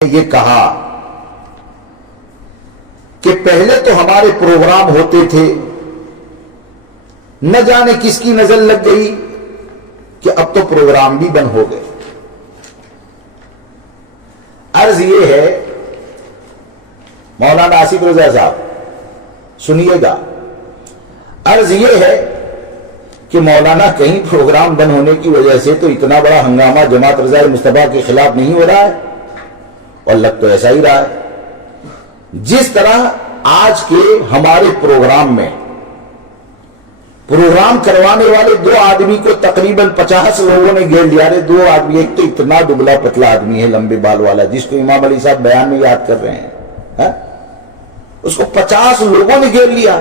یہ کہا کہ پہلے تو ہمارے پروگرام ہوتے تھے، نہ جانے کس کی نظر لگ گئی کہ اب تو پروگرام بھی بند ہو گئے۔ عرض یہ ہے مولانا آصف رضا صاحب سنیے گا، عرض یہ ہے کہ مولانا کہیں پروگرام بند ہونے کی وجہ سے تو اتنا بڑا ہنگامہ جماعت رضا مصطفیٰ کے خلاف نہیں ہو رہا ہے، اور لگ تو ایسا ہی رہا ہے۔ جس طرح آج کے ہمارے پروگرام میں پروگرام کروانے والے دو آدمی کو تقریباً 50 لوگوں نے گھیر لیا۔ دو آدمی، ایک تو اتنا دبلا پتلا آدمی ہے لمبے بال والا جس کو امام علی صاحب بیان میں یاد کر رہے ہیں، اس کو 50 لوگوں نے گھیر لیا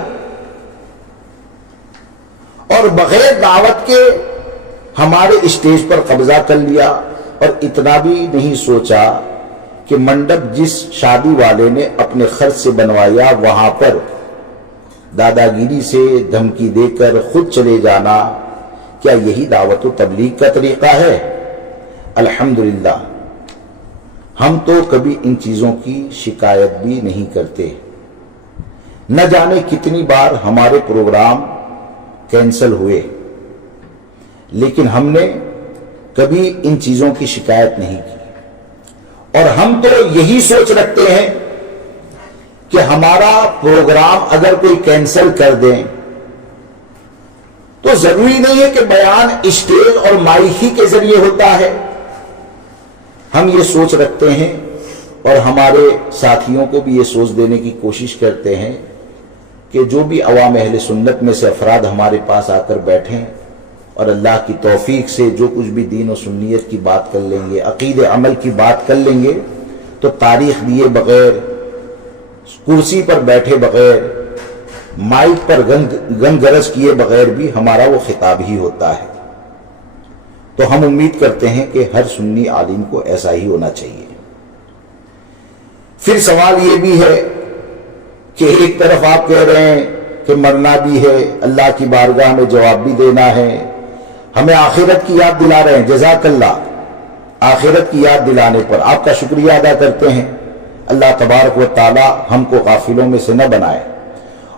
اور بغیر دعوت کے ہمارے اسٹیج پر قبضہ کر لیا، اور اتنا بھی نہیں سوچا کہ منڈپ جس شادی والے نے اپنے خرچ سے بنوایا وہاں پر دادا گیری سے دھمکی دے کر خود چلے جانا، کیا یہی دعوت و تبلیغ کا طریقہ ہے؟ الحمدللہ ہم تو کبھی ان چیزوں کی شکایت بھی نہیں کرتے۔ نہ جانے کتنی بار ہمارے پروگرام کینسل ہوئے، لیکن ہم نے کبھی ان چیزوں کی شکایت نہیں کی، اور ہم تو یہی سوچ رکھتے ہیں کہ ہمارا پروگرام اگر کوئی کینسل کر دیں تو ضروری نہیں ہے کہ بیان اسٹیج اور مائک ہی کے ذریعے ہوتا ہے۔ ہم یہ سوچ رکھتے ہیں اور ہمارے ساتھیوں کو بھی یہ سوچ دینے کی کوشش کرتے ہیں کہ جو بھی عوام اہل سنت میں سے افراد ہمارے پاس آ کر بیٹھیں اور اللہ کی توفیق سے جو کچھ بھی دین و سنیت کی بات کر لیں گے، عقید عمل کی بات کر لیں گے، تو تاریخ دیے بغیر، کرسی پر بیٹھے بغیر، مائک پر گنگ گرج کیے بغیر بھی ہمارا وہ خطاب ہی ہوتا ہے۔ تو ہم امید کرتے ہیں کہ ہر سنی عالم کو ایسا ہی ہونا چاہیے۔ پھر سوال یہ بھی ہے کہ ایک طرف آپ کہہ رہے ہیں کہ مرنا بھی ہے، اللہ کی بارگاہ میں جواب بھی دینا ہے، ہمیں آخرت کی یاد دلا رہے ہیں، جزاک اللہ۔ آخرت کی یاد دلانے پر آپ کا شکریہ ادا کرتے ہیں۔ اللہ تبارک و تعالی ہم کو غافلوں میں سے نہ بنائے،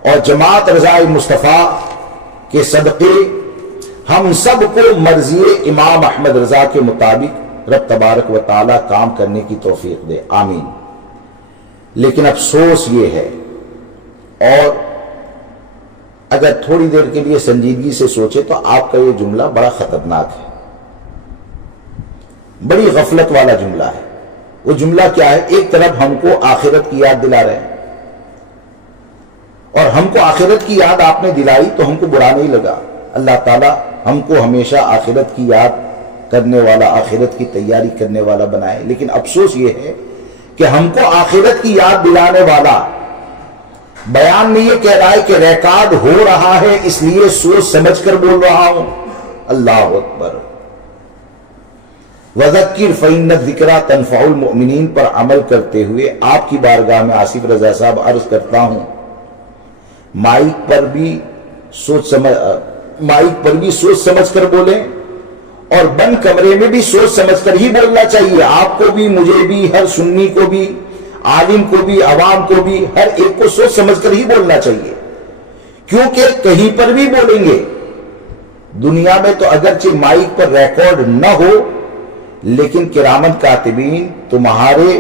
اور جماعت رضا مصطفیٰ کے صدقے ہم سب کو مرضی امام احمد رضا کے مطابق رب تبارک و تعالی کام کرنے کی توفیق دے، آمین۔ لیکن افسوس یہ ہے، اور اگر تھوڑی دیر کے لیے سنجیدگی سے سوچے تو آپ کا یہ جملہ بڑا خطرناک ہے، بڑی غفلت والا جملہ ہے۔ وہ جملہ کیا ہے؟ ایک طرف ہم کو آخرت کی یاد دلا رہے ہیں، اور ہم کو آخرت کی یاد آپ نے دلائی تو ہم کو برا نہیں لگا۔ اللہ تعالیٰ ہم کو ہمیشہ آخرت کی یاد کرنے والا، آخرت کی تیاری کرنے والا بنائے۔ لیکن افسوس یہ ہے کہ ہم کو آخرت کی یاد دلانے والا بیان میں یہ کہہ رہا ہے کہ ریکارڈ ہو رہا ہے اس لیے سوچ سمجھ کر بول رہا ہوں۔ اللہ اکبر۔ وذکر فإن الذکریٰ تنفع المؤمنین پر عمل کرتے ہوئے آپ کی بارگاہ میں آصف رضا صاحب عرض کرتا ہوں، مائک پر بھی سوچ سمجھ کر بولیں، اور بند کمرے میں بھی سوچ سمجھ کر ہی بولنا چاہیے۔ آپ کو بھی، مجھے بھی، ہر سنی کو بھی، عالم کو بھی، عوام کو بھی، ہر ایک کو سوچ سمجھ کر ہی بولنا چاہیے، کیونکہ کہیں پر بھی بولیں گے دنیا میں تو اگرچہ مائک پر ریکارڈ نہ ہو، لیکن کرامن کاتبین، تمہارے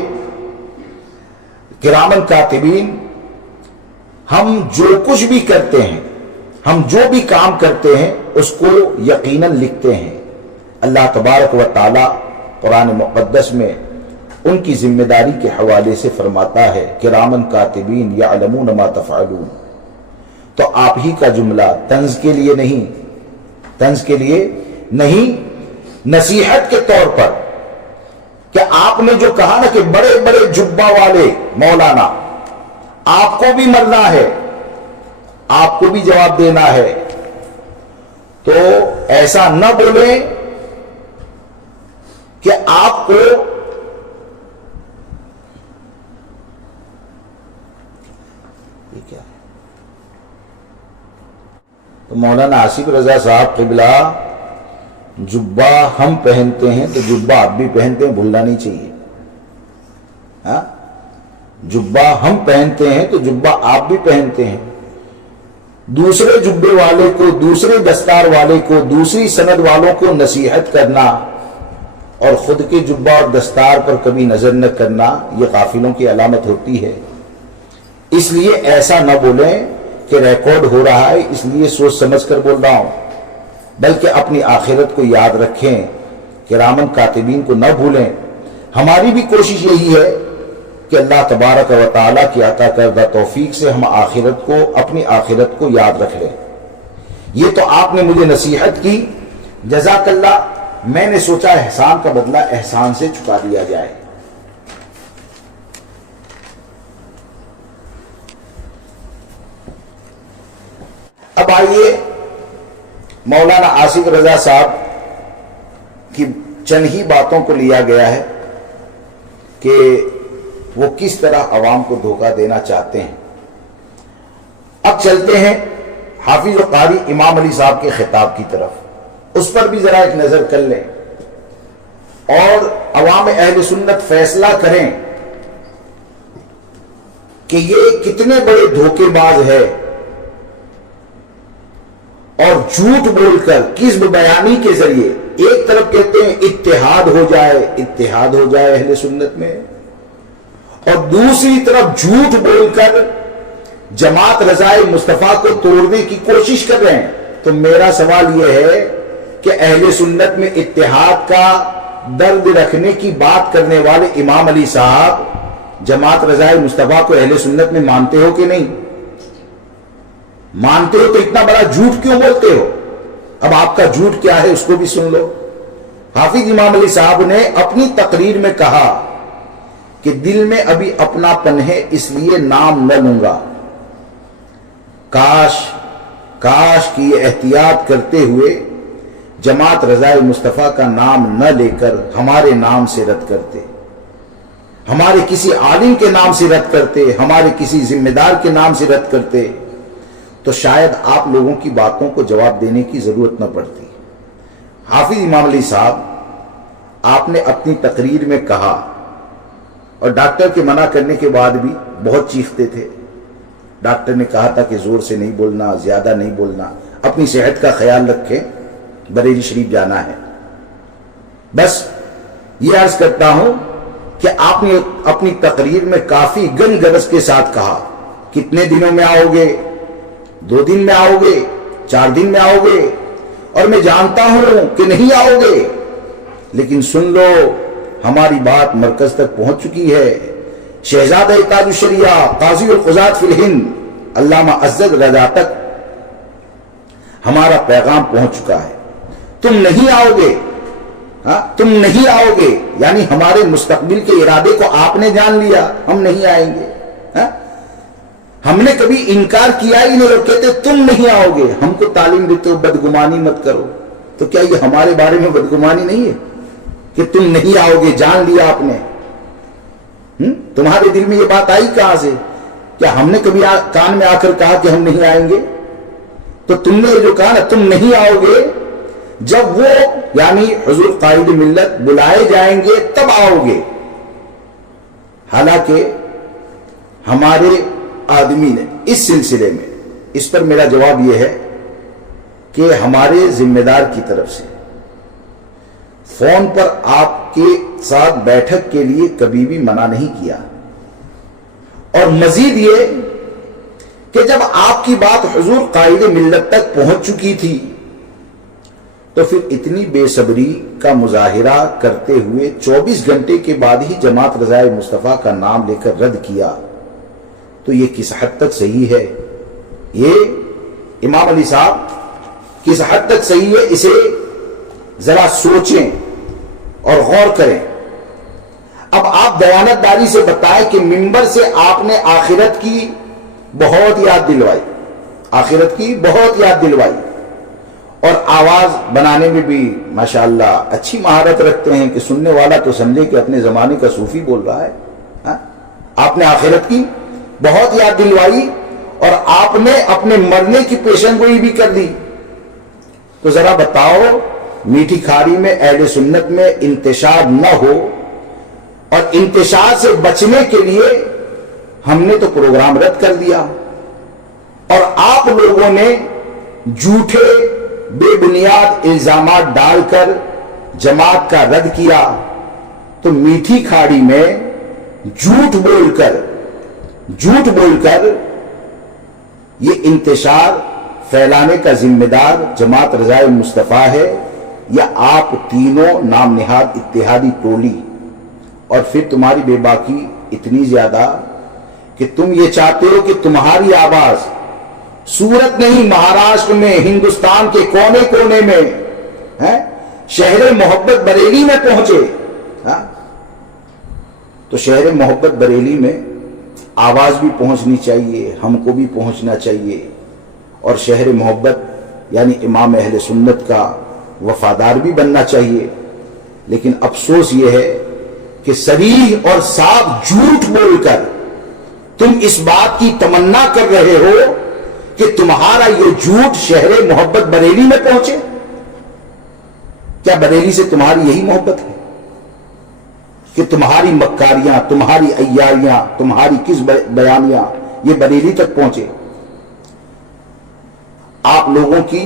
کرامن کاتبین ہم جو کچھ بھی کرتے ہیں، ہم جو بھی کام کرتے ہیں اس کو یقیناً لکھتے ہیں۔ اللہ تبارک و تعالی قرآن مقدس میں ان کی ذمہ داری کے حوالے سے فرماتا ہے کرامن کاتبین یعلمون ما تفعلون۔ تو آپ ہی کا جملہ طنز کے لیے نہیں، نصیحت کے طور پر، کہ آپ نے جو کہا نا کہ بڑے بڑے جبہ والے مولانا، آپ کو بھی مرنا ہے، آپ کو بھی جواب دینا ہے، تو ایسا نہ بولیں کہ آپ کو یہ کیا ہے؟ تو مولانا آصف رضا صاحب قبلہ جبہ ہم پہنتے ہیں تو جبہ آپ بھی پہنتے ہیں، بھولنا نہیں چاہیے۔ ہاں جبہ ہم پہنتے ہیں تو جبہ آپ بھی پہنتے ہیں. دوسرے جبے والے کو، دوسرے دستار والے کو، دوسری سند والوں کو نصیحت کرنا اور خود کے جبہ اور دستار پر کبھی نظر نہ کرنا، یہ غافلوں کی علامت ہوتی ہے. اس لیے ایسا نہ بولیں کہ ریکارڈ ہو رہا ہے اس لیے سوچ سمجھ کر بول رہا ہوں، بلکہ اپنی آخرت کو یاد رکھیں، کرامن کاتبین کو نہ بھولیں. ہماری بھی کوشش یہی ہے کہ اللہ تبارک و تعالیٰ کی عطا کردہ توفیق سے ہم آخرت کو، اپنی آخرت کو یاد رکھ لیں. یہ تو آپ نے مجھے نصیحت کی، جزاک اللہ. میں نے سوچا احسان کا بدلہ احسان سے چکا دیا جائے. اب آئیے مولانا آصف رضا صاحب کی چند ہی باتوں کو لیا گیا ہے کہ وہ کس طرح عوام کو دھوکہ دینا چاہتے ہیں. اب چلتے ہیں حافظ و قاری امام علی صاحب کے خطاب کی طرف، اس پر بھی ذرا ایک نظر کر لیں اور عوام اہل سنت فیصلہ کریں کہ یہ کتنے بڑے دھوکے باز ہے اور جھوٹ بول کر کذب بیانی کے ذریعے ایک طرف کہتے ہیں اتحاد ہو جائے اہل سنت میں، اور دوسری طرف جھوٹ بول کر جماعت رضائے مصطفیٰ کو توڑنے کی کوشش کر رہے ہیں. تو میرا سوال یہ ہے کہ اہل سنت میں اتحاد کا درد رکھنے کی بات کرنے والے امام علی صاحب جماعت رضائے مصطفیٰ کو اہل سنت میں مانتے ہو کہ نہیں؟ مانتے ہو تو اتنا بڑا جھوٹ کیوں بولتے ہو؟ اب آپ کا جھوٹ کیا ہے اس کو بھی سن لو. حافظ امام علی صاحب نے اپنی تقریر میں کہا کہ دل میں ابھی اپنا پن ہے اس لیے نام نہ لوں گا. کاش کہ یہ احتیاط کرتے ہوئے جماعت رضائے مصطفیٰ کا نام نہ لے کر ہمارے نام سے رد کرتے، ہمارے کسی عالم کے نام سے رد کرتے، ہمارے کسی ذمہ دار کے نام سے رد کرتے، تو شاید آپ لوگوں کی باتوں کو جواب دینے کی ضرورت نہ پڑتی. حافظ امام علی صاحب، آپ نے اپنی تقریر میں کہا، اور ڈاکٹر کے منع کرنے کے بعد بھی بہت چیختے تھے. ڈاکٹر نے کہا تھا کہ زور سے نہیں بولنا، زیادہ نہیں بولنا، اپنی صحت کا خیال رکھیں، بریلی شریف جانا ہے. بس یہ عرض کرتا ہوں کہ آپ نے اپنی تقریر میں کافی گن گرز کے ساتھ کہا کتنے دنوں میں آؤ گے، 2 دن میں آؤ گے، 4 دن میں آؤ گے، اور میں جانتا ہوں کہ نہیں آؤ گے، لیکن سن لو ہماری بات مرکز تک پہنچ چکی ہے. شہزادہ تاج الشریعہ قاضی القضات فی الہند علامہ عزت رضا تک ہمارا پیغام پہنچ چکا ہے. تم نہیں آؤ گے، تم نہیں آؤ گے، یعنی ہمارے مستقبل کے ارادے کو آپ نے جان لیا، ہم نہیں آئیں گے. ہم نے کبھی انکار کیا ہی نہیں، اور کہتے تم نہیں آؤ گے. ہم کو تعلیم دیتے ہو بدگمانی مت کرو، تو کیا یہ ہمارے بارے میں بدگمانی نہیں ہے کہ تم نہیں آؤ گے؟ جان لیا آپ نے. تمہارے دل میں یہ بات آئی کہاں سے؟ کیا ہم نے کبھی کان میں آ کر کہا کہ ہم نہیں آئیں گے؟ تو تم نے جو کہا نا تم نہیں آؤ گے، جب وہ یعنی حضور قائد ملت بلائے جائیں گے تب آؤ گے. حالانکہ ہمارے آدمی نے اس سلسلے میں، اس پر میرا جواب یہ ہے کہ ہمارے ذمہ دار کی طرف سے فون پر آپ کے ساتھ بیٹھک کے لیے کبھی بھی منع نہیں کیا. اور مزید یہ کہ جب آپ کی بات حضور قائد ملت تک پہنچ چکی تھی تو پھر اتنی بے صبری کا مظاہرہ کرتے ہوئے 24 گھنٹے کے بعد ہی جماعت رضائے مصطفیٰ کا نام لے کر رد کیا. تو یہ کس حد تک صحیح ہے؟ یہ امام علی صاحب کس حد تک صحیح ہے؟ اسے ذرا سوچیں اور غور کریں. اب آپ دیانتداری سے بتائیں کہ منبر سے آپ نے آخرت کی بہت یاد دلوائی، آخرت کی بہت یاد دلوائی، اور آواز بنانے میں بھی ماشاءاللہ اچھی مہارت رکھتے ہیں کہ سننے والا تو سمجھے کہ اپنے زمانے کا صوفی بول رہا ہے. آپ نے آخرت کی بہت یاد دلوائی اور آپ نے اپنے مرنے کی پیشن گوئی بھی کر دی. تو ذرا بتاؤ، میٹھی کھاری میں اہل سنت میں انتشار نہ ہو اور انتشار سے بچنے کے لیے ہم نے تو پروگرام رد کر دیا، اور آپ لوگوں نے جھوٹے بے بنیاد الزامات ڈال کر جماعت کا رد کیا۔ تو میٹھی کھاڑی میں جھوٹ بول کر یہ انتشار پھیلانے کا ذمہ دار جماعت رضائے مصطفیٰ ہے، یا آپ تینوں نام نہاد اتحادی ٹولی؟ اور پھر تمہاری بے باکی اتنی زیادہ کہ تم یہ چاہتے ہو کہ تمہاری آواز سورت نہیں، مہاراشٹر میں، ہندوستان کے کونے کونے میں، شہر محبت بریلی میں پہنچے۔ تو شہر محبت بریلی میں آواز بھی پہنچنی چاہیے، ہم کو بھی پہنچنا چاہیے، اور شہر محبت یعنی امام اہل سنت کا وفادار بھی بننا چاہیے۔ لیکن افسوس یہ ہے کہ صریح اور صاف جھوٹ بول کر تم اس بات کی تمنا کر رہے ہو کہ تمہارا یہ جھوٹ شہر محبت بریلی میں پہنچے۔ کیا بریلی سے تمہاری یہی محبت ہے کہ تمہاری مکاریاں، تمہاری عیاریاں، تمہاری کس بیانیاں یہ بریلی تک پہنچے؟ آپ لوگوں کی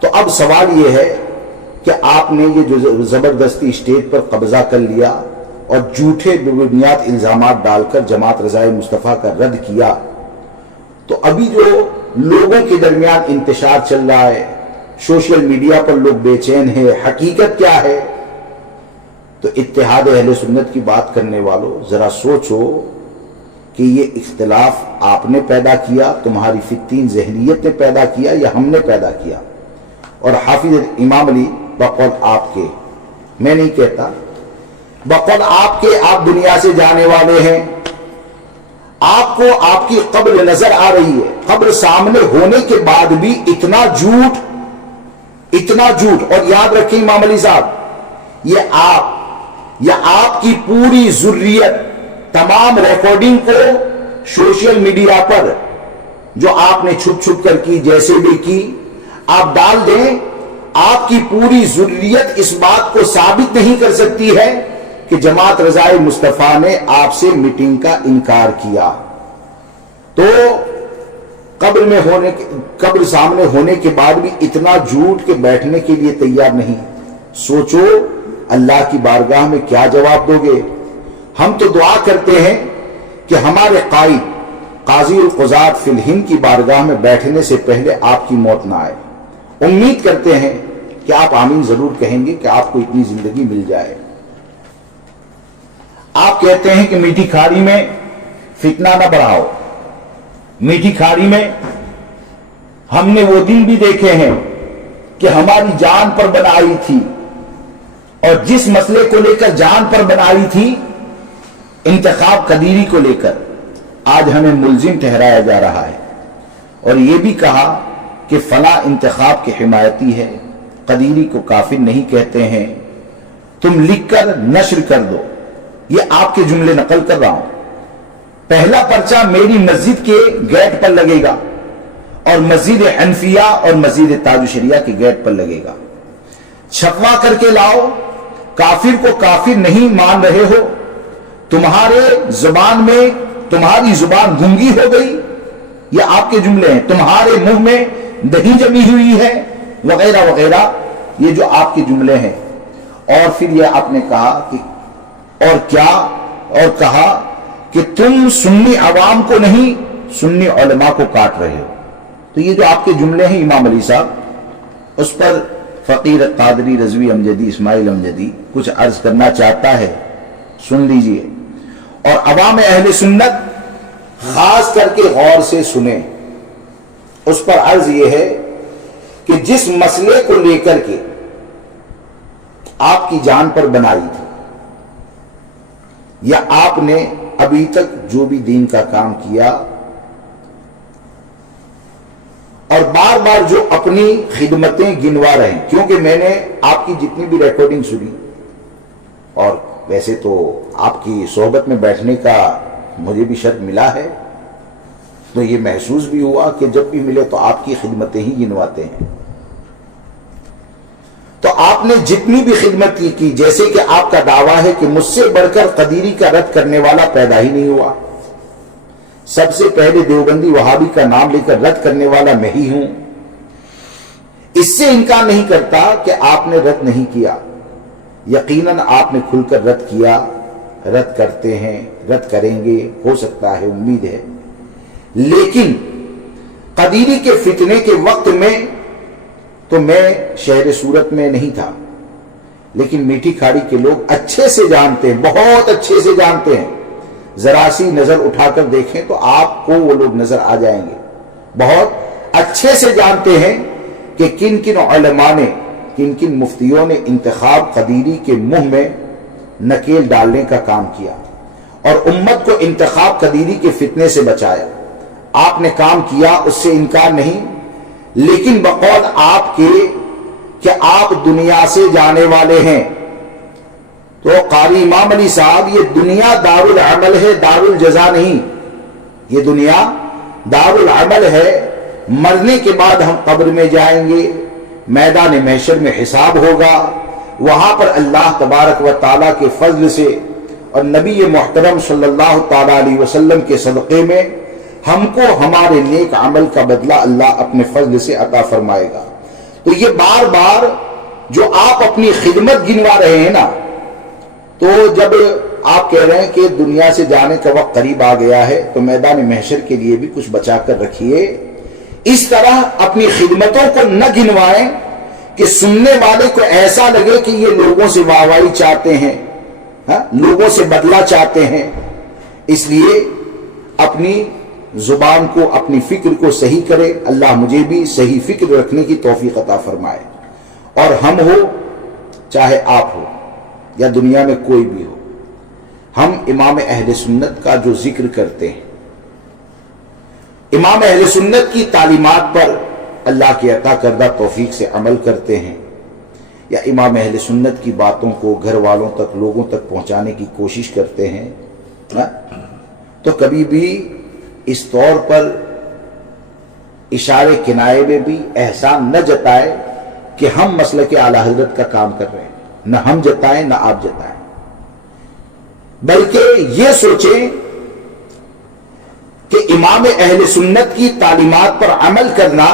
تو اب سوال یہ ہے کہ آپ نے یہ جو زبردستی اسٹیج پر قبضہ کر لیا اور جھوٹے بے بنیاد الزامات ڈال کر جماعت رضائے مصطفیٰ کا رد کیا، تو ابھی جو لوگوں کے درمیان انتشار چل رہا ہے، سوشل میڈیا پر لوگ بے چین ہیں، حقیقت کیا ہے؟ تو اتحاد اہل سنت کی بات کرنے والوں ذرا سوچو کہ یہ اختلاف آپ نے پیدا کیا، تمہاری فتین ذہنیت نے پیدا کیا، یا ہم نے پیدا کیا؟ اور حافظ امام علی بقول آپ کے، میں نہیں کہتا، بقول آپ کے، آپ دنیا سے جانے والے ہیں، آپ کو آپ کی قبر نظر آ رہی ہے، قبر سامنے ہونے کے بعد بھی اتنا جھوٹ، اور یاد رکھیں امام علی صاحب، یہ آپ یا آپ کی پوری ذریت تمام ریکارڈنگ کو سوشل میڈیا پر جو آپ نے چھپ چھپ کر کی، جیسے بھی کی، آپ ڈال دیں، آپ کی پوری ذریت اس بات کو ثابت نہیں کر سکتی ہے کہ جماعت رضائے مصطفیٰ نے آپ سے میٹنگ کا انکار کیا۔ تو قبر سامنے ہونے کے بعد بھی اتنا جھوٹ کے بیٹھنے کے لیے تیار نہیں۔ سوچو اللہ کی بارگاہ میں کیا جواب دو گے؟ ہم تو دعا کرتے ہیں کہ ہمارے قائد قاضی القضات فی الہند کی بارگاہ میں بیٹھنے سے پہلے آپ کی موت نہ آئے۔ امید کرتے ہیں کہ آپ آمین ضرور کہیں گے کہ آپ کو اتنی زندگی مل جائے۔ آپ کہتے ہیں کہ میٹھی کھاڑی میں فتنہ نہ بڑھاؤ۔ میٹھی کھاڑی میں ہم نے وہ دن بھی دیکھے ہیں کہ ہماری جان پر بنائی تھی، اور جس مسئلے کو لے کر جان پر بنائی تھی، انتخاب قدیری کو لے کر، آج ہمیں ملزم ٹھہرایا جا رہا ہے، اور یہ بھی کہا کہ فلاں انتخاب کے حمایتی ہے، قدیری کو کافر نہیں کہتے ہیں، تم لکھ کر نشر کر دو۔ یہ آپ کے جملے نقل کر رہا ہوں۔ پہلا پرچہ میری مسجد کے گیٹ پر لگے گا، اور مسجد حنفیہ اور مسجد تاج الشریعہ کے گیٹ پر لگے گا۔ چھپوا کر کے لاؤ، کافر کو کافر نہیں مان رہے ہو، تمہارے زبان میں تمہاری زبان گونگی ہو گئی، یہ آپ کے جملے ہیں، تمہارے منہ میں دہی جمی ہوئی ہے، وغیرہ وغیرہ، یہ جو آپ کے جملے ہیں۔ اور پھر یہ آپ نے کہا کہ اور کیا، اور کہا کہ تم سنی عوام کو نہیں، سنی علماء کو کاٹ رہے ہو۔ تو یہ جو آپ کے جملے ہیں امام علی صاحب، اس پر فقیر قادری رضوی امجدی اسماعیل امجدی کچھ عرض کرنا چاہتا ہے، سن لیجئے، اور عوام اہل سنت خاص کر کے غور سے سنیں۔ اس پر عرض یہ ہے کہ جس مسئلے کو لے کر کے آپ کی جان پر بنائی تھی، یا آپ نے ابھی تک جو بھی دین کا کام کیا، اور بار بار جو اپنی خدمتیں گنوا رہے ہیں، کیونکہ میں نے آپ کی جتنی بھی ریکارڈنگ سنی، اور ویسے تو آپ کی صحبت میں بیٹھنے کا مجھے بھی شرف ملا ہے، تو یہ محسوس بھی ہوا کہ جب بھی ملے تو آپ کی خدمتیں ہی گنواتے ہیں۔ تو آپ نے جتنی بھی خدمت کی جیسے کہ آپ کا دعویٰ ہے کہ مجھ سے بڑھ کر قدیری کا رد کرنے والا پیدا ہی نہیں ہوا، سب سے پہلے دیوبندی وہابی کا نام لے کر رد کرنے والا میں ہی ہوں، اس سے انکار نہیں کرتا کہ آپ نے رد نہیں کیا، یقیناً آپ نے کھل کر رد کیا، رد کرتے ہیں، رد کریں گے، ہو سکتا ہے، امید ہے، لیکن قدیری کے فتنے کے وقت میں تو میں شہر صورت میں نہیں تھا، لیکن میٹھی کھاڑی کے لوگ اچھے سے جانتے ہیں، بہت اچھے سے جانتے ہیں، ذرا سی نظر اٹھا کر دیکھیں تو آپ کو وہ لوگ نظر آ جائیں گے، بہت اچھے سے جانتے ہیں کہ کن کن علماء نے، کن کن مفتیوں نے انتخاب قدیری کے منہ میں نکیل ڈالنے کا کام کیا اور امت کو انتخاب قدیری کے فتنے سے بچایا۔ آپ نے کام کیا، اس سے انکار نہیں، لیکن بقول آپ کے کہ آپ دنیا سے جانے والے ہیں، تو قاری امام علی صاحب یہ دنیا دار العمل ہے، دار الجزا نہیں، یہ دنیا دار العمل ہے، مرنے کے بعد ہم قبر میں جائیں گے، میدان محشر میں حساب ہوگا، وہاں پر اللہ تبارک و تعالیٰ کے فضل سے اور نبی محترم صلی اللہ تعالیٰ علیہ وسلم کے صدقے میں ہم کو ہمارے نیک عمل کا بدلہ اللہ اپنے فضل سے عطا فرمائے گا۔ تو یہ بار بار جو آپ اپنی خدمت گنوا رہے ہیں نا، تو جب آپ کہہ رہے ہیں کہ دنیا سے جانے کا وقت قریب آ گیا ہے تو میدان محشر کے لیے بھی کچھ بچا کر رکھیے، اس طرح اپنی خدمتوں کو نہ گنوائیں کہ سننے والے کو ایسا لگے کہ یہ لوگوں سے واہوائی چاہتے ہیں، لوگوں سے بدلہ چاہتے ہیں۔ اس لیے اپنی زبان کو، اپنی فکر کو صحیح کرے، اللہ مجھے بھی صحیح فکر رکھنے کی توفیق عطا فرمائے، اور ہم ہو چاہے آپ ہو یا دنیا میں کوئی بھی ہو، ہم امام اہل سنت کا جو ذکر کرتے ہیں، امام اہل سنت کی تعلیمات پر اللہ کی عطا کردہ توفیق سے عمل کرتے ہیں، یا امام اہل سنت کی باتوں کو گھر والوں تک، لوگوں تک پہنچانے کی کوشش کرتے ہیں، تو کبھی بھی اس طور پر اشارے کنائے میں بھی احسان نہ جتائے کہ ہم مسلک اعلی حضرت کا کام کر رہے ہیں، نہ ہم جتائیں نہ آپ جتائیں، بلکہ یہ سوچیں کہ امام اہل سنت کی تعلیمات پر عمل کرنا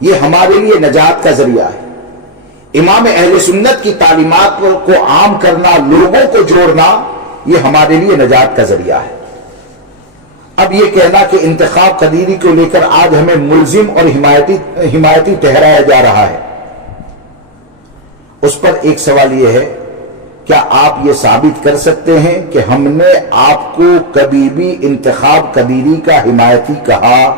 یہ ہمارے لیے نجات کا ذریعہ ہے، امام اہل سنت کی تعلیمات کو عام کرنا، لوگوں کو جوڑنا، یہ ہمارے لیے نجات کا ذریعہ ہے۔ اب یہ کہنا کہ انتخاب قدیری کو لے کر آج ہمیں ملزم اور حمایتی ٹھہرایا جا رہا ہے، اس پر ایک سوال یہ ہے، کیا آپ یہ ثابت کر سکتے ہیں کہ ہم نے آپ کو کبھی بھی انتخاب قدیری کا حمایتی کہا؟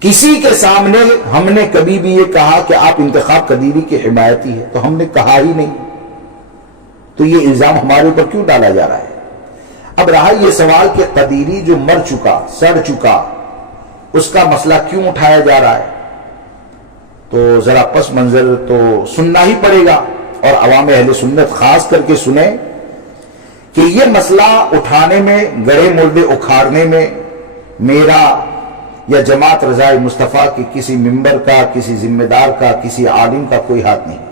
کسی کے سامنے ہم نے کبھی بھی یہ کہا کہ آپ انتخاب قدیری کے حمایتی ہیں؟ تو ہم نے کہا ہی نہیں، تو یہ الزام ہمارے اوپر کیوں ڈالا جا رہا ہے؟ اب رہا یہ سوال کہ قدیری جو مر چکا، سڑ چکا، اس کا مسئلہ کیوں اٹھایا جا رہا ہے؟ تو ذرا پس منظر تو سننا ہی پڑے گا، اور عوام اہل سنت خاص کر کے سنیں کہ یہ مسئلہ اٹھانے میں، گڑھے مردے اکھاڑنے میں میرا یا جماعت رضائے مصطفیٰ کی کسی ممبر کا، کسی ذمہ دار کا، کسی عالم کا کوئی ہاتھ نہیں،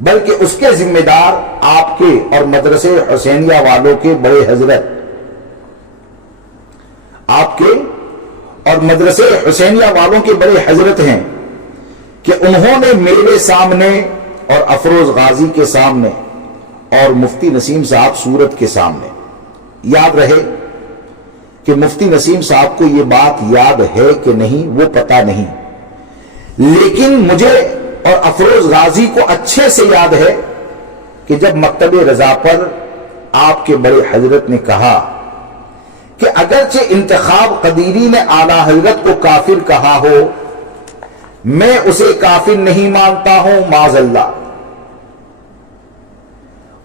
بلکہ اس کے ذمہ دار آپ کے اور مدرسے حسینیہ والوں کے بڑے حضرت، آپ کے اور مدرسے حسینیہ والوں کے بڑے حضرت ہیں کہ انہوں نے میرے سامنے اور افروز غازی کے سامنے اور مفتی نسیم صاحب صورت کے سامنے، یاد رہے کہ مفتی نسیم صاحب کو یہ بات یاد ہے کہ نہیں وہ پتہ نہیں، لیکن مجھے اور افروز غازی کو اچھے سے یاد ہے کہ جب مکتب رضا پر آپ کے بڑے حضرت نے کہا کہ اگرچہ انتخاب قدیری نے اعلی حضرت کو کافر کہا ہو، میں اسے کافر نہیں مانتا ہوں معاذ اللہ،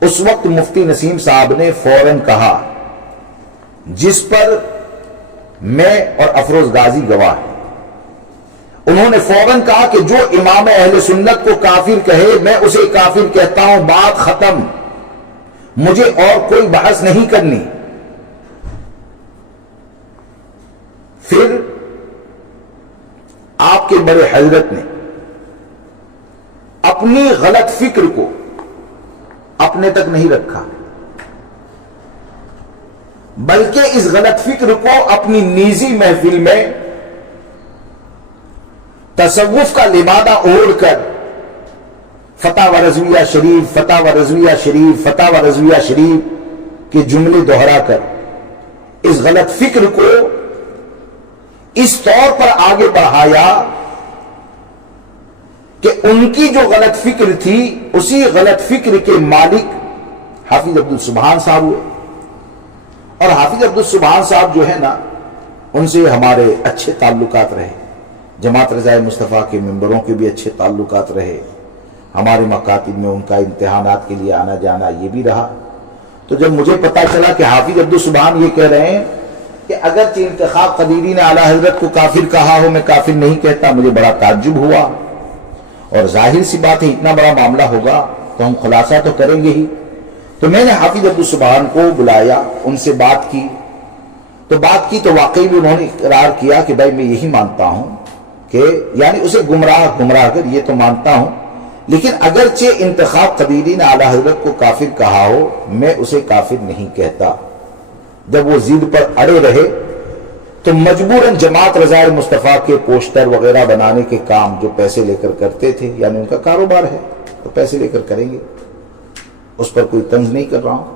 اس وقت مفتی نسیم صاحب نے فوراً کہا، جس پر میں اور افروز غازی گواہ ہیں، انہوں نے فوراً کہا کہ جو امام اہل سنت کو کافر کہے میں اسے کافر کہتا ہوں، بات ختم، مجھے اور کوئی بحث نہیں کرنی۔ پھر آپ کے بڑے حضرت نے اپنی غلط فکر کو اپنے تک نہیں رکھا، بلکہ اس غلط فکر کو اپنی نجی محفل میں تصوف کا لبادہ اوڑھ کر فتاوی رضویہ شریف، فتاوی رضویہ شریف، فتاوی رضویہ شریف کے جملے دہرا کر اس غلط فکر کو اس طور پر آگے بڑھایا کہ ان کی جو غلط فکر تھی اسی غلط فکر کے مالک حافظ عبدالسبحان صاحب ہوئے. اور حافظ عبدالسبحان صاحب جو ہے نا، ان سے ہمارے اچھے تعلقات رہے، جماعت رضائے مصطفیٰ کے ممبروں کے بھی اچھے تعلقات رہے، ہمارے مکاتب میں ان کا امتحانات کے لیے آنا جانا یہ بھی رہا. تو جب مجھے پتا چلا کہ حافظ عبدالسبحان یہ کہہ رہے ہیں کہ اگرچہ انتخاب قدیری نے اعلیٰ حضرت کو کافر کہا ہو، میں کافر نہیں کہتا، مجھے بڑا تعجب ہوا. اور ظاہر سی بات ہے اتنا بڑا معاملہ ہوگا تو ہم خلاصہ تو کریں گے ہی. تو میں نے حافظ عبدالسبحان کو بلایا، ان سے بات کی تو واقعی بھی انہوں نے اقرار کیا کہ بھائی میں یہی مانتا ہوں کہ یعنی اسے گمراہ کر یہ تو مانتا ہوں، لیکن اگرچہ انتخاب قدیری نے اعلیٰ حضرت کو کافر کہا ہو میں اسے کافر نہیں کہتا. جب وہ ضد پر اڑے رہے تو مجبوراً جماعت رضائے مصطفیٰ کے پوسٹر وغیرہ بنانے کے کام جو پیسے لے کر کرتے تھے، یعنی ان کا کاروبار ہے تو پیسے لے کر کریں گے، اس پر کوئی طنز نہیں کر رہا ہوں،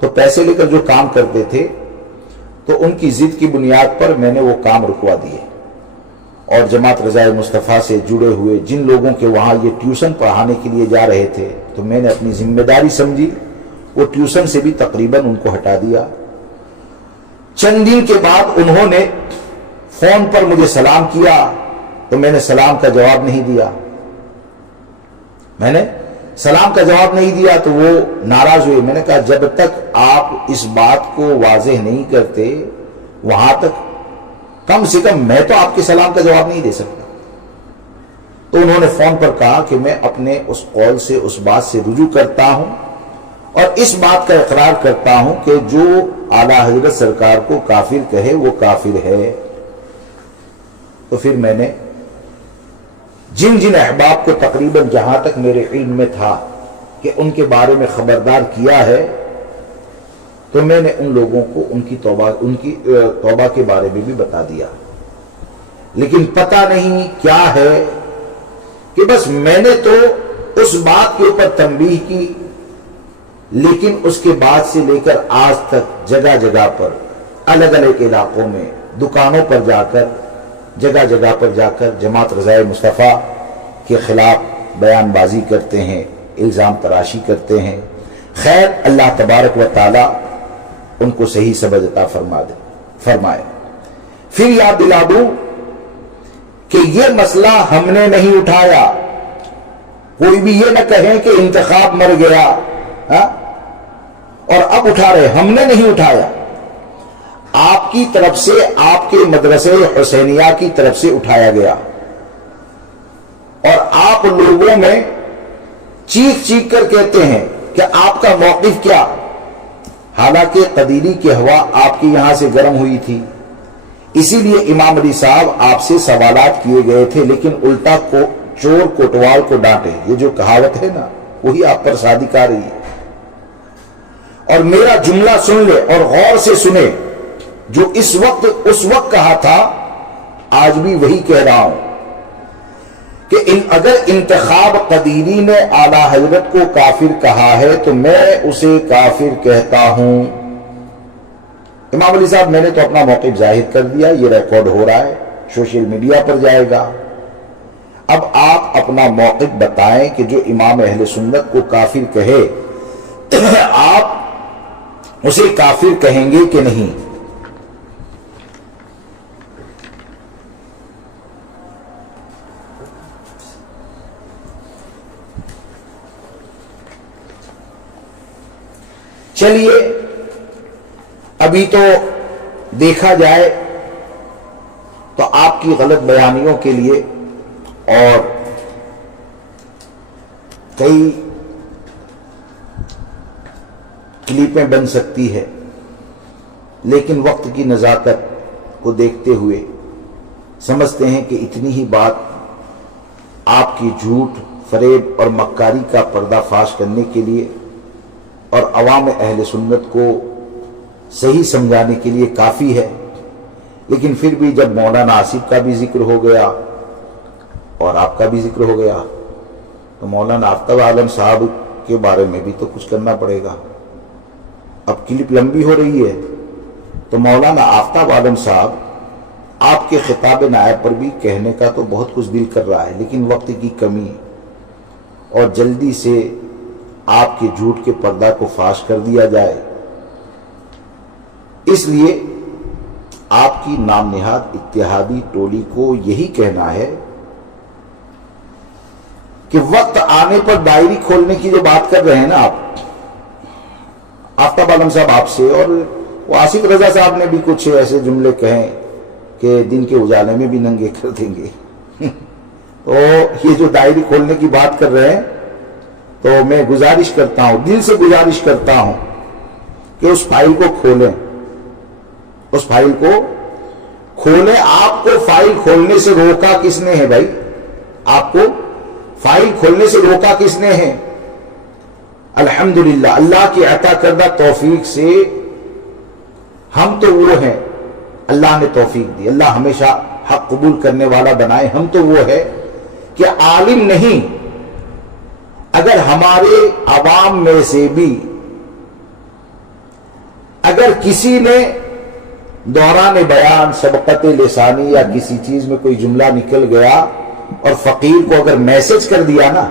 تو پیسے لے کر جو کام کرتے تھے تو ان کی ضد کی بنیاد پر میں نے وہ کام رکوا دیے. اور جماعت رضائے مصطفیٰ سے جڑے ہوئے جن لوگوں کے وہاں یہ ٹیوشن پڑھانے کے لیے جا رہے تھے تو میں نے اپنی ذمہ داری سمجھی، وہ ٹیوشن سے بھی تقریباً ان کو ہٹا دیا. چند دن کے بعد انہوں نے فون پر مجھے سلام کیا تو میں نے سلام کا جواب نہیں دیا، تو وہ ناراض ہوئے. میں نے کہا جب تک آپ اس بات کو واضح نہیں کرتے وہاں تک کم سے کم میں تو آپ کے سلام کا جواب نہیں دے سکتا. تو انہوں نے فون پر کہا کہ میں اپنے اس قول سے، اس بات سے رجوع کرتا ہوں اور اس بات کا اقرار کرتا ہوں کہ جو اعلیٰ حضرت سرکار کو کافر کہے وہ کافر ہے. تو پھر میں نے جن احباب کو تقریباً جہاں تک میرے علم میں تھا کہ ان کے بارے میں خبردار کیا ہے تو میں نے ان لوگوں کو ان کی توبہ کے بارے میں بھی بتا دیا. لیکن پتہ نہیں کیا ہے کہ بس میں نے تو اس بات کے اوپر تنبیہ کی، لیکن اس کے بعد سے لے کر آج تک جگہ جگہ پر الگ الگ علاقوں میں دکانوں پر جا کر جماعت رضائے مصطفیٰ کے خلاف بیان بازی کرتے ہیں، الزام تراشی کرتے ہیں. خیر اللہ تبارک و تعالی ان کو صحیح سمجھ عطا فرمائے. پھر یاد دلا دوں کہ یہ مسئلہ ہم نے نہیں اٹھایا. کوئی بھی یہ نہ کہیں کہ انتخاب مر گیا اور اب اٹھا رہے، ہم نے نہیں اٹھایا. آپ کی طرف سے، آپ کے مدرسے حسینیہ کی طرف سے اٹھایا گیا اور آپ لوگوں میں چیخ کر کہتے ہیں کہ آپ کا موقف کیا. حالانکہ قدیری کی ہوا آپ کے یہاں سے گرم ہوئی تھی، اسی لیے امام علی صاحب آپ سے سوالات کیے گئے تھے، لیکن الٹا کو چور کوٹوال کو ڈانٹے. یہ جو کہاوت ہے نا وہی آپ پر صادق آ رہی ہے. اور میرا جملہ سن لے اور غور سے سنے، جو اس وقت کہا تھا آج بھی وہی کہہ رہا ہوں کہ اگر انتخاب قدیری نے اعلیٰ حضرت کو کافر کہا ہے تو میں اسے کافر کہتا ہوں. امام علی صاحب میں نے تو اپنا موقف ظاہر کر دیا، یہ ریکارڈ ہو رہا ہے، سوشل میڈیا پر جائے گا. اب آپ اپنا موقف بتائیں کہ جو امام اہل سنت کو کافر کہے آپ اسے کافر کہیں گے کہ نہیں؟ چلیے ابھی تو دیکھا جائے تو آپ کی غلط بیانیوں کے لیے اور کئی کلپیں بن سکتی ہے، لیکن وقت کی نزاکت کو دیکھتے ہوئے سمجھتے ہیں کہ اتنی ہی بات آپ کی جھوٹ فریب اور مکاری کا پردہ فاش کرنے کے لیے اور عوام اہل سنت کو صحیح سمجھانے کے لیے کافی ہے. لیکن پھر بھی جب مولانا آصف کا بھی ذکر ہو گیا اور آپ کا بھی ذکر ہو گیا تو مولانا آفتاب عالم صاحب کے بارے میں بھی تو کچھ کرنا پڑے گا. اب کلپ لمبی ہو رہی ہے تو مولانا آفتاب عالم صاحب آپ کے خطاب نائب پر بھی کہنے کا تو بہت کچھ دل کر رہا ہے، لیکن وقت کی کمی اور جلدی سے آپ کے جھوٹ کے پردہ کو فاش کر دیا جائے، اس لیے آپ کی نام نہاد اتحادی ٹولی کو یہی کہنا ہے کہ وقت آنے پر ڈائری کھولنے کی جو بات کر رہے ہیں نا آپ آفتاب عالم صاحب آپ سے، اور وہ آصف رضا صاحب نے بھی کچھ ایسے جملے کہیں کہ دن کے اجالے میں بھی ننگے کر دیں گے تو یہ جو ڈائری کھولنے کی بات کر رہے ہیں تو میں گزارش کرتا ہوں، دل سے گزارش کرتا ہوں کہ اس فائل کو کھولیں، اس فائل کو کھولیں. آپ کو فائل کھولنے سے روکا کس نے ہے بھائی؟ آپ کو فائل کھولنے سے روکا کس نے ہے؟ الحمدللہ اللہ کی عطا کردہ توفیق سے ہم تو وہ ہیں، اللہ نے توفیق دی، اللہ ہمیشہ حق قبول کرنے والا بنائے. ہم تو وہ ہے کہ عالم نہیں، اگر ہمارے عوام میں سے بھی اگر کسی نے دوران بیان سبقت لسانی یا کسی چیز میں کوئی جملہ نکل گیا اور فقیر کو اگر میسج کر دیا نا،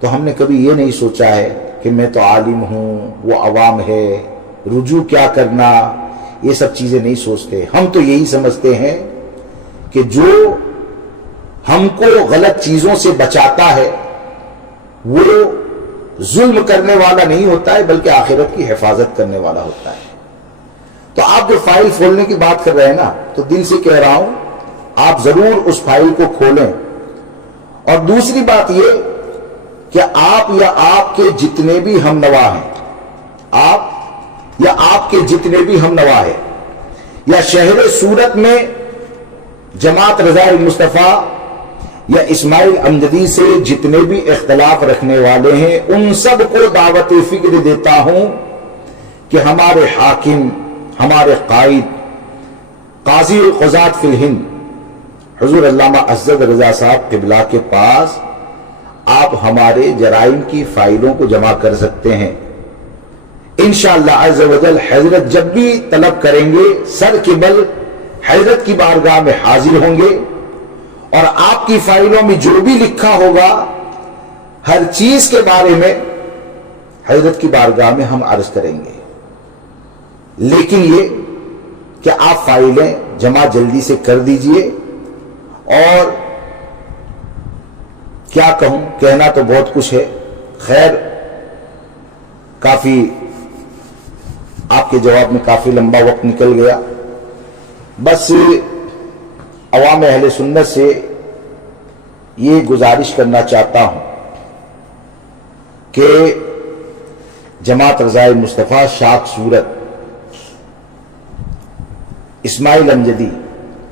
تو ہم نے کبھی یہ نہیں سوچا ہے کہ میں تو عالم ہوں، وہ عوام ہے، رجوع کیا کرنا، یہ سب چیزیں نہیں سوچتے. ہم تو یہی سمجھتے ہیں کہ جو ہم کو غلط چیزوں سے بچاتا ہے وہ ظلم کرنے والا نہیں ہوتا ہے بلکہ آخرت کی حفاظت کرنے والا ہوتا ہے. تو آپ جو فائل کھولنے کی بات کر رہے ہیں نا، تو دل سے کہہ رہا ہوں آپ ضرور اس فائل کو کھولیں. اور دوسری بات یہ کہ آپ یا آپ کے جتنے بھی ہم نوا ہیں، آپ یا آپ کے جتنے بھی ہم نوا ہیں یا شہر سورت میں جماعت رضائے مصطفیٰ یا اسماعیل امجدی سے جتنے بھی اختلاف رکھنے والے ہیں، ان سب کو دعوت فکر دیتا ہوں کہ ہمارے حاکم، ہمارے قائد، قاضی القضات فی الہند حضور علامہ اسد رضا صاحب قبلہ کے پاس آپ ہمارے جرائم کی فائلوں کو جمع کر سکتے ہیں. انشاءاللہ عز و جل حضرت جب بھی طلب کریں گے سر کے بل حضرت کی بارگاہ میں حاضر ہوں گے، اور آپ کی فائلوں میں جو بھی لکھا ہوگا ہر چیز کے بارے میں حضرت کی بارگاہ میں ہم عرض کریں گے. لیکن یہ کہ آپ فائلیں جمع جلدی سے کر دیجئے. اور کیا کہوں، کہنا تو بہت کچھ ہے. خیر، کافی آپ کے جواب میں کافی لمبا وقت نکل گیا. بس عوام اہل سنت سے یہ گزارش کرنا چاہتا ہوں کہ جماعت رضائے مصطفیٰ شاخ صورت اسماعیل امجدی،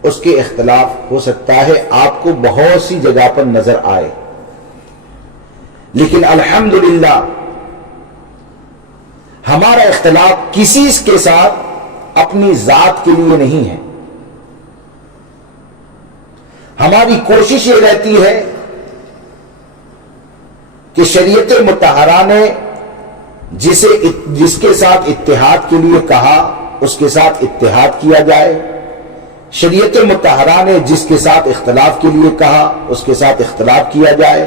اس کے اختلاف ہو سکتا ہے آپ کو بہت سی جگہ پر نظر آئے، لیکن الحمدللہ ہمارا اختلاف کسی کے ساتھ اپنی ذات کے لیے نہیں ہے. ہماری کوشش یہ رہتی ہے کہ شریعت مطہرہ نے جس کے ساتھ اتحاد کے لیے کہا اس کے ساتھ اتحاد کیا جائے، شریعت مطہرہ نے جس کے ساتھ اختلاف کے لیے کہا اس کے ساتھ اختلاف کیا جائے.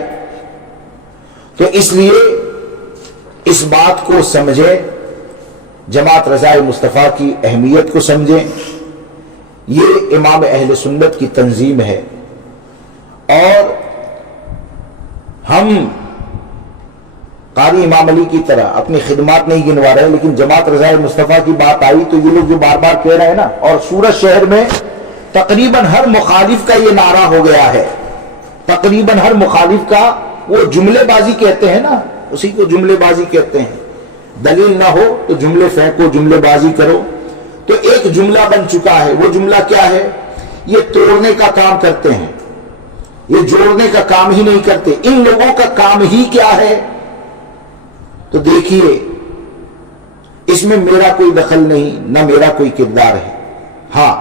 تو اس لیے اس بات کو سمجھیں، جماعت رضائے مصطفیٰ کی اہمیت کو سمجھیں. یہ امام اہل سنت کی تنظیم ہے، اور ہم قاری امام علی کی طرح اپنی خدمات نہیں گنوا رہے، لیکن جماعت رضائے مصطفیٰ کی بات آئی تو یہ لوگ جو بار بار کہہ رہے ہیں نا، اور سورت شہر میں تقریباً ہر مخالف کا یہ نعرہ ہو گیا ہے، تقریباً ہر مخالف کا، وہ جملے بازی کہتے ہیں نا، اسی کو جملے بازی کہتے ہیں. دلیل نہ ہو تو جملے پھینکو، جملے بازی کرو. تو ایک جملہ بن چکا ہے. وہ جملہ کیا ہے؟ یہ توڑنے کا کام کرتے ہیں. یہ جوڑنے کا کام ہی نہیں کرتے. ان لوگوں کا کام ہی کیا ہے؟ تو دیکھیے اس میں میرا کوئی دخل نہیں، نہ میرا کوئی کردار ہے. ہاں،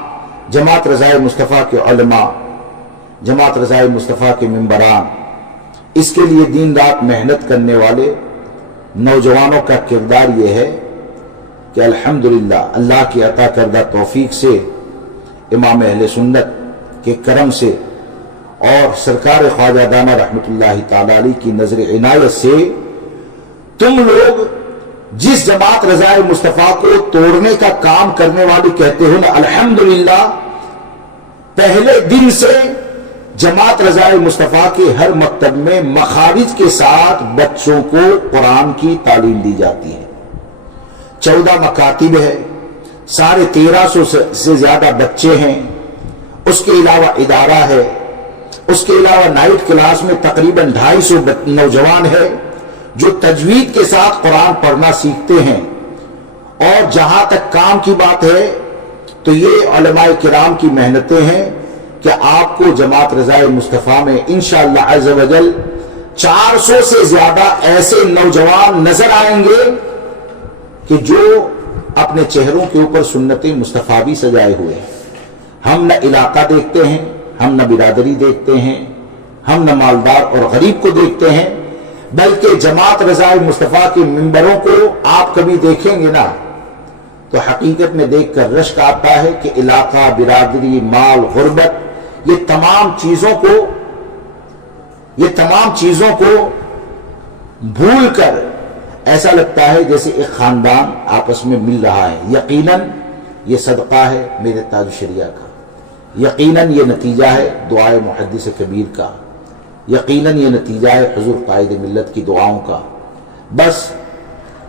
جماعت رضائے مصطفیٰ کے علماء، جماعت رضائے مصطفیٰ کے ممبران، اس کے لیے دن رات محنت کرنے والے نوجوانوں کا کردار یہ ہے کہ الحمدللہ اللہ کی عطا کردہ توفیق سے، امام اہل سنت کے کرم سے اور سرکار خواجہ دامہ رحمت اللہ تعالی علیہ کی نظر عنایت سے تم لوگ جس جماعت رضائے مصطفیٰ کو توڑنے کا کام کرنے والی کہتے ہو نا، الحمدللہ پہلے دن سے جماعت رضائے مصطفیٰ کے ہر مکتب میں مخارج کے ساتھ بچوں کو قرآن کی تعلیم دی جاتی ہے. 14 مکاتب ہے، 1350 سے زیادہ بچے ہیں. اس کے علاوہ ادارہ ہے، اس کے علاوہ نائٹ کلاس میں تقریباً 250 نوجوان ہے جو تجوید کے ساتھ قرآن پڑھنا سیکھتے ہیں. اور جہاں تک کام کی بات ہے تو یہ علماء کرام کی محنتیں ہیں کہ آپ کو جماعت رضائے مصطفیٰ میں انشاءاللہ عز و جل 400 سے زیادہ ایسے نوجوان نظر آئیں گے کہ جو اپنے چہروں کے اوپر سنت مصطفیٰ بھی سجائے ہوئے ہیں. ہم نہ علاقہ دیکھتے ہیں، ہم نہ برادری دیکھتے ہیں، ہم نہ مالدار اور غریب کو دیکھتے ہیں، بلکہ جماعت رضائے مصطفیٰ کے ممبروں کو آپ کبھی دیکھیں گے نا تو حقیقت میں دیکھ کر رشک آتا ہے کہ علاقہ، برادری، مال، غربت، یہ تمام چیزوں کو بھول کر ایسا لگتا ہے جیسے ایک خاندان آپس میں مل رہا ہے. یقیناً یہ صدقہ ہے میرے تاج شریعہ کا، یقیناً یہ نتیجہ ہے دعائے محدث کبیر کا، یقیناً یہ نتیجہ ہے حضور قائد ملت کی دعاؤں کا. بس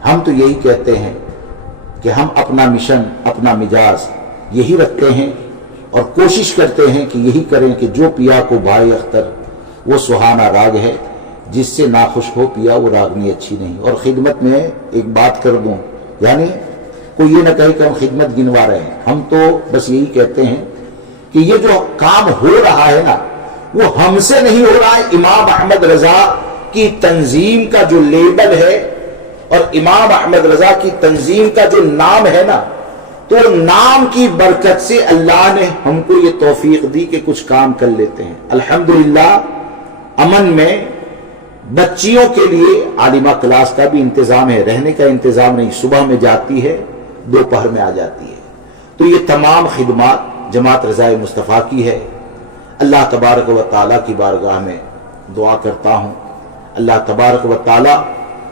ہم تو یہی کہتے ہیں کہ ہم اپنا مشن، اپنا مزاج یہی رکھتے ہیں اور کوشش کرتے ہیں کہ یہی کریں کہ جو پیا کو بھائی اختر وہ سہانا راگ ہے، جس سے ناخوش ہو پیا وہ راگنی اچھی نہیں. اور خدمت میں ایک بات کر دوں، یعنی کوئی یہ نہ کہے کہ ہم خدمت گنوا رہے ہیں، ہم تو بس یہی کہتے ہیں کہ یہ جو کام ہو رہا ہے نا وہ ہم سے نہیں ہو رہا ہے. امام احمد رضا کی تنظیم کا جو لیبل ہے اور امام احمد رضا کی تنظیم کا جو نام ہے نا، تو نام کی برکت سے اللہ نے ہم کو یہ توفیق دی کہ کچھ کام کر لیتے ہیں. الحمدللہ امن میں بچیوں کے لیے عالمہ کلاس کا بھی انتظام ہے، رہنے کا انتظام نہیں، صبح میں جاتی ہے دوپہر میں آ جاتی ہے. تو یہ تمام خدمات جماعت رضائے مصطفیٰ کی ہے. اللہ تبارک و تعالیٰ کی بارگاہ میں دعا کرتا ہوں، اللہ تبارک و تعالیٰ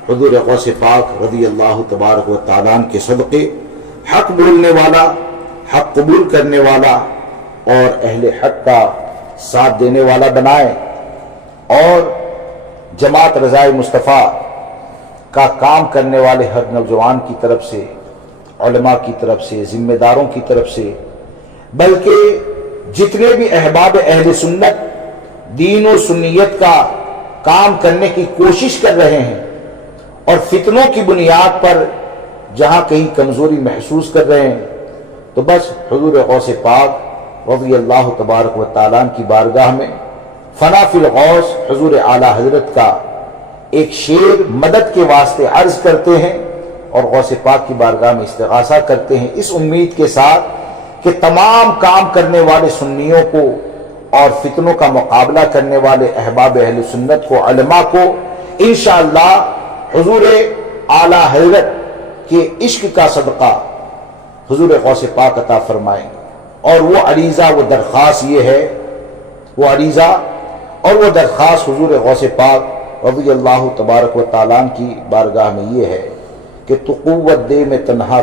حضور غوث پاک رضی اللہ تبارک و تعالیٰ کے صدقے حق بولنے والا، حق قبول کرنے والا اور اہل حق کا ساتھ دینے والا بنائے، اور جماعت رضائے مصطفیٰ کا کام کرنے والے ہر نوجوان کی طرف سے، علماء کی طرف سے، ذمہ داروں کی طرف سے، بلکہ جتنے بھی احباب اہل سنت دین و سنیت کا کام کرنے کی کوشش کر رہے ہیں اور فتنوں کی بنیاد پر جہاں کہیں کمزوری محسوس کر رہے ہیں، تو بس حضور غوث پاک رضی اللہ تبارک و تعالیٰ کی بارگاہ میں فنا فی الغوث حضور اعلیٰ حضرت کا ایک شعر مدد کے واسطے عرض کرتے ہیں اور غوث پاک کی بارگاہ میں استغاثہ کرتے ہیں، اس امید کے ساتھ کہ تمام کام کرنے والے سنیوں کو اور فتنوں کا مقابلہ کرنے والے احباب اہل سنت کو، علماء کو انشاءاللہ حضور اعلیٰ حضرت کے عشق کا صدقہ حضور غوث پاک عطا فرمائیں. اور وہ عریضہ، وہ درخواست یہ ہے، وہ عریضہ اور وہ درخواست حضور غوث پاک رضی اللہ تبارک و تعالیٰ کی بارگاہ میں یہ ہے کہ تو قوت دے میں تنہا